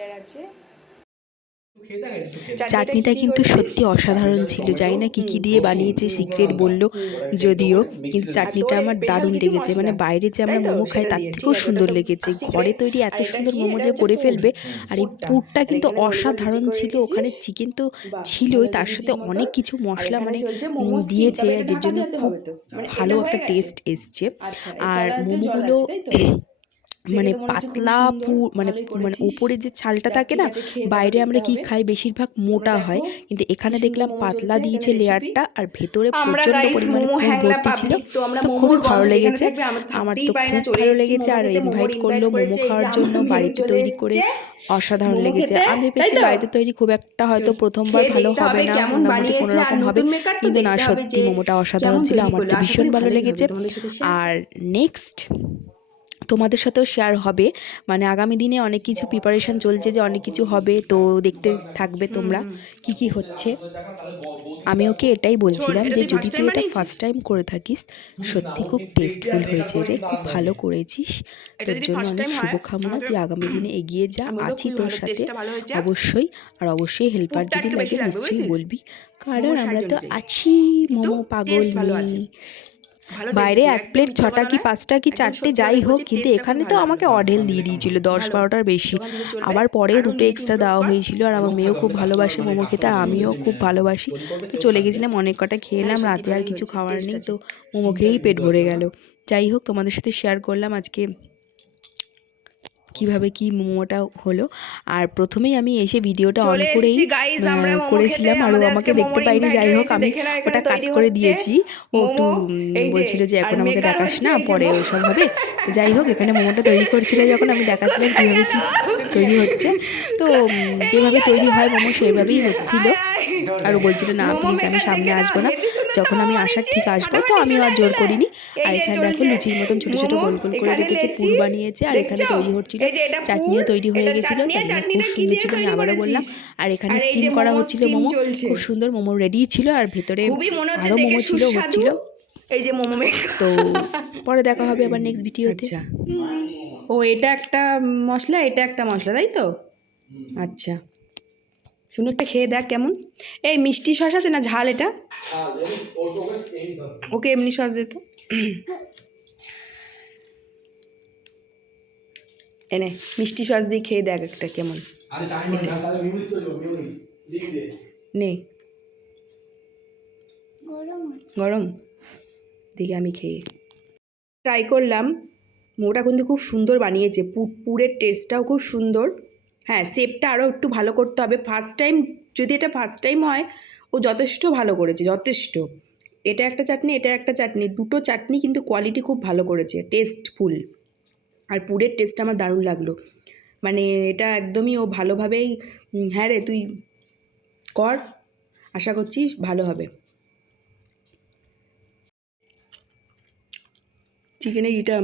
Pillar আছে। চাটনিটা কিন্তু সত্যি অসাধারণ ছিল। জানি না কী কী দিয়ে বানিয়েছে, সিক্রেট বললো যদিও, কিন্তু চাটনিটা আমার দারুণ লেগেছে। মানে বাইরে যে আমরা মোমো খাই তার থেকেও সুন্দর লেগেছে। ঘরে তৈরি এত সুন্দর মোমো যে করে ফেলবে। আর এই পুরটা কিন্তু অসাধারণ ছিল। ওখানে চিকেন তো ছিলই, তার সাথে অনেক কিছু মশলা মানে দিয়েছে, যে জন্য খুব ভালো একটা টেস্ট এসছে। আর মোমোগুলো মানে পাতলা মানে মানে উপরে যে ছালটা থাকে না, বাইরে আমরা কি খাই বেশিরভাগ মোটা হয়, কিন্তু এখানে দেখলাম পাতলা দিয়েছে লেয়ারটা, আর ভেতরে প্রচণ্ড পরিমাণে পুর ভর্তি ছিল। তো খুবই ভালো লেগেছে, আমার তো খুব ভালো লেগেছে। আর ইনভাইট করলো মোমো খাওয়ার জন্য, বাড়িতে তৈরি করে অসাধারণ লেগেছে। আমি ভেবেছি বাড়িতে তৈরি খুব একটা হয়তো প্রথমবার ভালো হবে না, মোটামুটি কোনো রকম হবে, কিন্তু না, সত্যি মোমোটা অসাধারণ ছিল। আমার তো ভীষণ ভালো লেগেছে। আর নেক্সট তোমাদের সাথেও শেয়ার হবে, মানে আগামী দিনে অনেক কিছু প্রিপারেশান চলছে, যে অনেক কিছু হবে, তো দেখতে থাকবে তোমরা কি কি হচ্ছে। আমি ওকে এটাই বলছিলাম যে যদি তুই এটা ফার্স্ট টাইম করে থাকিস, সত্যি খুব টেস্টফুল হয়েছে রে, খুব ভালো করেছিস, তোর জন্য অনেক শুভকামনা। তুই আগামী দিনে এগিয়ে যা, আছি তোর সাথে অবশ্যই। আর অবশ্যই হেল্পার যদি লাগে নিশ্চয়ই বলবি, কারণ আমরা তো আছি মোমো পাগল মেয়ে। বাইরে 1 প্লেট 6টা কি 5টা কি 4টে যাই হোক, কিন্তু এখানে তো আমাকে অঢেল দিয়ে দিয়েছিল, 10-12টার বেশি। আবার পরে 2টো এক্সট্রা দেওয়া হয়েছিল। আর আমার মেয়েও খুব ভালোবাসে মোমো খেতে, আর আমিও খুব ভালোবাসি। তো চলে গেছিলাম, অনেক কটা খেয়ে এলাম, রাতে আর কিছু খাওয়ার নেই, তো মোমো খেয়েই পেট ভরে গেল। যাই হোক, তোমাদের সাথে শেয়ার করলাম আজকে কীভাবে কি মোমোটা হলো। আর প্রথমেই আমি এসে ভিডিওটা অন করেই করেছিলাম, আর ও আমাকে দেখতে পাইনি। যাই হোক, আমি ওটা কাট করে দিয়েছি। ও একটু বলছিল যে এখন আমাকে দেখাস না, পরে ওইসব হবে। তো যাই হোক, এখানে মোমোটা তৈরি করছিল যখন, আমি দেখাচ্ছিলাম কীভাবে কী তৈরি হচ্ছে। তো যেভাবে তৈরি হয় মোমো সেভাবেই হচ্ছিল। আর ও বলছিল না প্লিজ আমি সামনে আসবো না, যখন আমি আসার ঠিক আসবো। তো আমিও আর জোর করিনি। আর এখানে দেখো লুচির মতন ছোটো ছোটো গোল গোল করে রেখেছে, পুর বানিয়েছে। আর এখানে তৈরি হচ্ছিল, চাটনিও তৈরি হয়ে গেছিলো, চাটনিটা খুব সুন্দর ছিল, আমি আবারও বললাম। আর এখানে স্টিম করা হচ্ছিল মোমো, খুব সুন্দর মোমো রেডি ছিল। আর ভেতরে আরও মোমো ছিল, হচ্ছিল। এই যে মোমো তো পরে দেখা হবে আবার নেক্সট ভিডিওতে। আচ্ছা, ও এটা একটা মশলা, এটা একটা মশলা, তাই তো? আচ্ছা, শুনে একটা খেয়ে দেখ কেমন। এই মিষ্টি সস আছে না ঝাল? এটা ওকে এমনি সস দে তো। এনে মিষ্টি সস দিয়ে খেয়ে দেখ একটা কেমন। নে গরম, দেখি আমি খেয়ে ট্রাই করলাম। মোটা কিন্তু খুব সুন্দর বানিয়েছে, পুরের টেস্টটাও খুব সুন্দর। হ্যাঁ, শেপটা আরও একটু ভালো করতে হবে। ফার্স্ট টাইম, যদি এটা ফার্স্ট টাইম হয়, ও যথেষ্ট ভালো করেছে, যথেষ্ট। এটা একটা চাটনি, এটা একটা চাটনি, দুটো চাটনি কিন্তু কোয়ালিটি খুব ভালো করেছে, টেস্টফুল। আর পুরের টেস্টটা আমার দারুণ লাগলো। মানে এটা একদমই ও ভালোভাবেই, হ্যাঁ রে তুই কর, আশা করছি ভালো হবে। চিকেনের এটা